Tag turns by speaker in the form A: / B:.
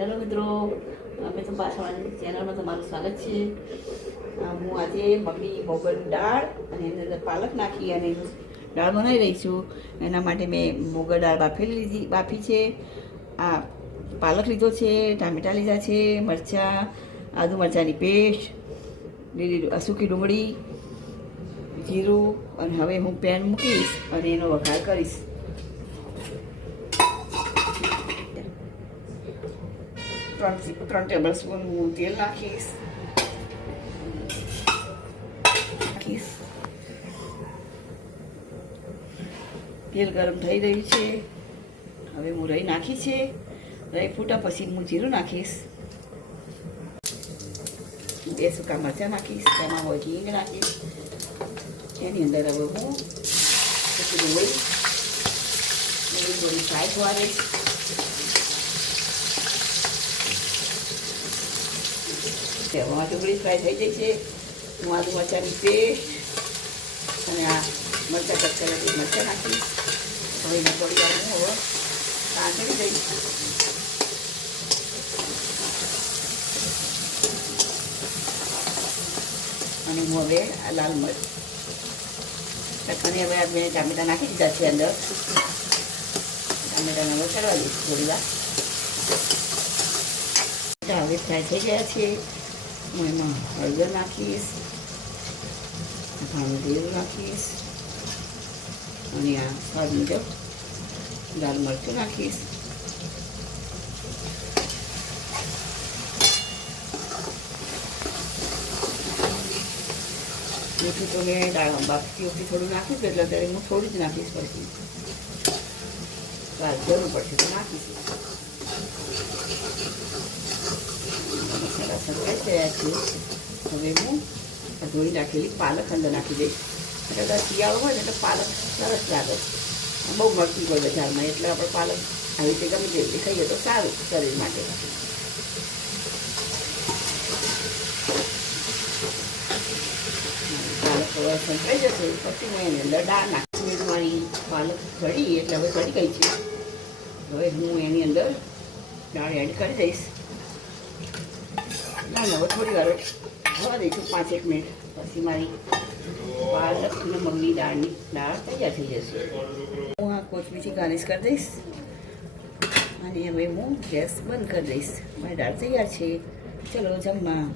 A: Hello મિત્રો અમે તો પાછા મારી ચેનલમાં તમારું સ્વાગત છે. હું આજે મમ્મી મોગરની દાળ અને એની અંદર પાલક નાખી અને દાળ બનાવી રહી છું. એના માટે મેં મોગર દાળ બાફેલી લીધી, બાફી છે. આ પાલક લીધો છે, ટામેટાં લીધા છે, મરચાં, આદુ મરચાંની પેસ્ટ, લીલી સૂકી ડુંગળી, જીરું, અને હવે હું પેન મૂકીશ અને એનો વઘાર કરીશ. ત્રણ ત્રણ ટેબલ સ્પૂન હું તેલ નાખીશ. નાખીશ. તેલ ગરમ થઈ રહ્યું છે. હવે હું રહી નાખી છે. રહી ફૂટા પછી હું જીરું નાખીશ. બે સૂકા મરચાં નાખીશ. તેમાં હું હિંગ નાખીશ. એની અંદર હવે હું પછી ડુંગળી થોડી ફ્રાય થવા દઈશ તેમાં ડુંગળી ફ્રાય થઈ જાય છે. હું આદુ મરચાંની પેસ્ટ અને આ મરચાં કટ કરેલી મરચાં નાખીશ હવે એને થોડી વાર હું હવે કાંકરી દઈશ. અને હું હવે આ લાલ મરચ અને હવે મેં ટામેટા નાખી દીધા છે અંદર. ટામેટાને હવે ચડવા દઈશ થોડી વાર. હવે ફ્રાય થઈ ગયા છે હું એમાં હળદર નાખીશ ધાણું જીરું નાખીશ અને આ સ્વાદ મુજબ લાલ મરચું નાખીશ મીઠું તો મેં બાકી ઓછી થોડું નાખ્યું એટલે અત્યારે હું થોડું જ નાખીશ પછી. જરૂર પડશે તો નાખીશ. મસાલા સફાઈ છે. હવે હું ધોઈ નાખેલી, પાલક અંદર નાખી દઈશ. એટલે શિયાળો હોય ને, એટલે પાલક સરસ લાગે. બહુ મળતી હોય બજારમાં, એટલે આપણે પાલક આવી રીતે ગમે તેટલી ખાઈએ તો સારું શરીર માટે. પાલક સંતરાઈ જશે, પછી હું એને અંદર દાળ નાખી મારી પાલક ચડી એટલે હવે ચડી ગઈ છે. હવે હું એની અંદર દાળ એડ કરી દઈશ. ના ના હવે થોડી વાર હવા દઈશું પાંચ એક મિનિટ. પછી મારી પાલક અને મગની દાળની દાળ તૈયાર થઈ જશે. હું આ કોથમીરથી ગાર્નિશ કરી દઈશ. અને હવે હું ગેસ બંધ કરી દઈશ. મારી દાળ તૈયાર છે. ચલો, જમવા.